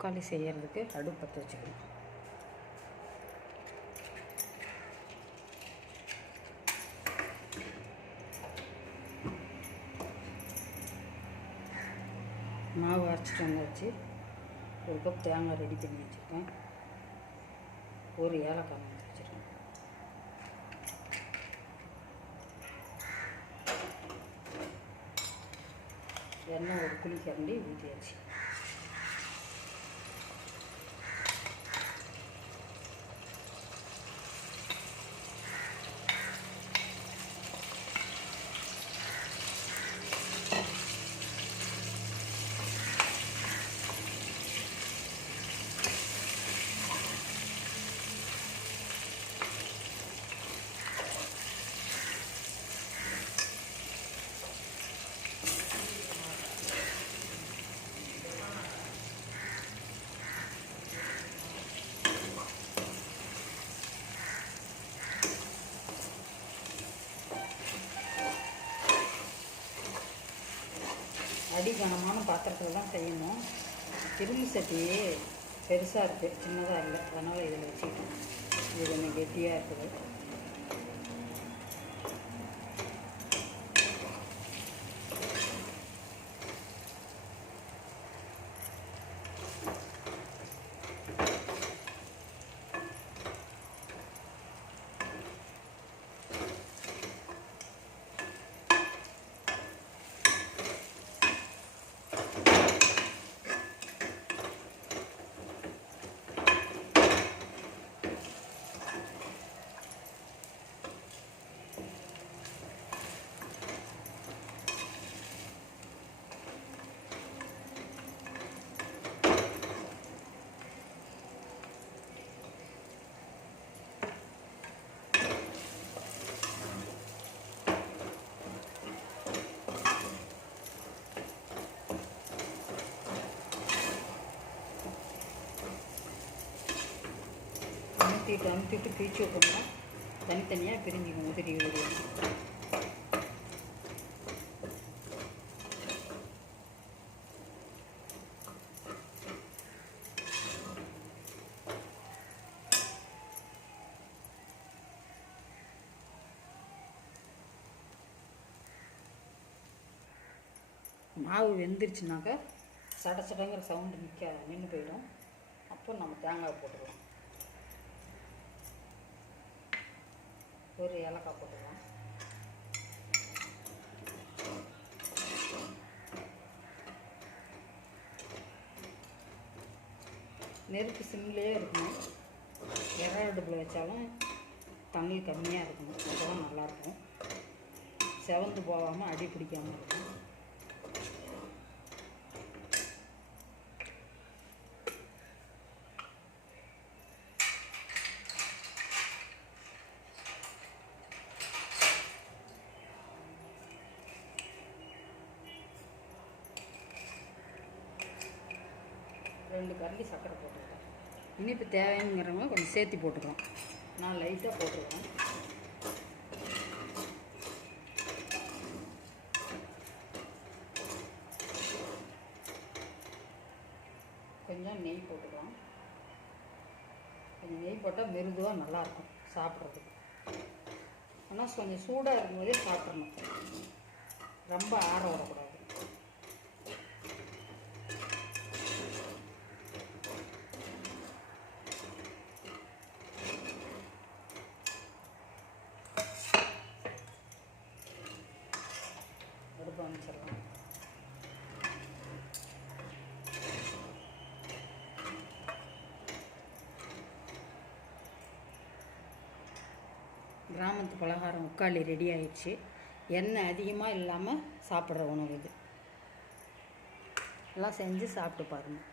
தக்காளி செய்கிறதுக்கு அடுப்பு பற்ற வச்சுக்கணும். மாவு அரைச்சிட்டு வந்தாச்சு ஒரு கப் தேங்காய் ரெடி பண்ணி வச்சுருக்கேன். ஒரு ஏலக்காய் வந்து வச்சுருக்கேன். எண்ணெய் ஒரு குளிக்கரண்டி ஊற்றியாச்சு அடி கனமான பாத்திரத்தில் தான் செய்யணும். இரும்பு சட்டி பெருசாக இருக்குது சின்னதாக இல்லை. அதனால் இதில் வச்சுக்கிட்டேன். இது கொஞ்சம் கெட்டியாக இருக்குது. அமுத்திட்டு அமுத்திட்டு பிரித்து வைக்கணும் தனித்தனியாக பிரிஞ்சிக்கணும் உதிரி உதிரி மாவு வெந்துருச்சுனாக்கா சட சடங்கிற சவுண்டு நிற்காது நின்று போயிடும். அப்போ நம்ம தேங்காய் போட்டுக்கலாம். ஒரு ஏலக்காய் போட்டுக்கலாம். நெருப்பு சிம்லேயே இருக்கணும். இற அடுப்பில் வச்சாலும் தண்ணி கம்மியாக இருக்கணும். அப்போதான் நல்லாயிருக்கும். செவந்து போகாமல் அடி பிடிக்காமல் இருக்கும் ரெண்டு கரண்டி சர்க்கரை போட்டுக்கலாம் இனிப்பு தேவைங்கிறவங்க கொஞ்சம் சேர்த்தி போட்டுக்கலாம். நான் லைட்டாக போட்டுருக்கேன். கொஞ்சம் நெய் போட்டுக்கலாம். கொஞ்சம் நெய் போட்டால் மிருதுவாக நல்லாயிருக்கும் சாப்பிட்றதுக்கு. ஆனால் கொஞ்சம் சூடாக இருக்கும்போதே சாப்பிட்றணும். ரொம்ப ஆற விடக்கூடாது. கிராமத்து பலகாரம் உக்காளி ரெடி ஆயிடுச்சு. எண்ணெய் அதிகமாக இல்லாமல் சாப்பிட்ற உணவு இது. எல்லாம் செஞ்சு சாப்பிட்டு பாருங்கள்